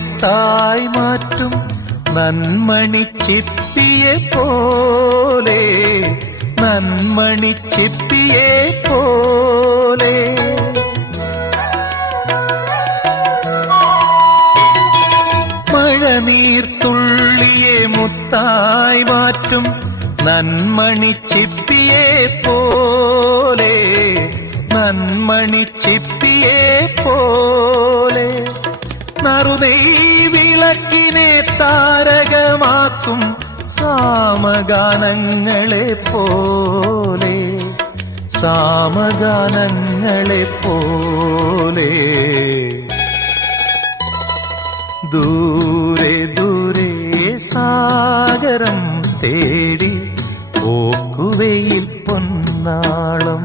മുത്തായി മാറ്റും നന്മണി ചിപ്പിയെ പോലെ, നന്മണി ചിപ്പിയെ പോലെ. മഴനീർത്തുള്ളിയെ മുത്തായി മാറ്റും നന്മണി ചിപ്പിയെ പോലെ, നന്മണി ചിപ്പിയെ പോലെ. നറുനെയ് വിളക്കിനെ താരകമാക്കും സാമഗാനങ്ങളെ പോലെ, സാമഗാനങ്ങളെ പോലെ. ദൂരെ ദൂരെ സാഗരം തേടി പോക്കുവെയിൽ പൊന്നാളം.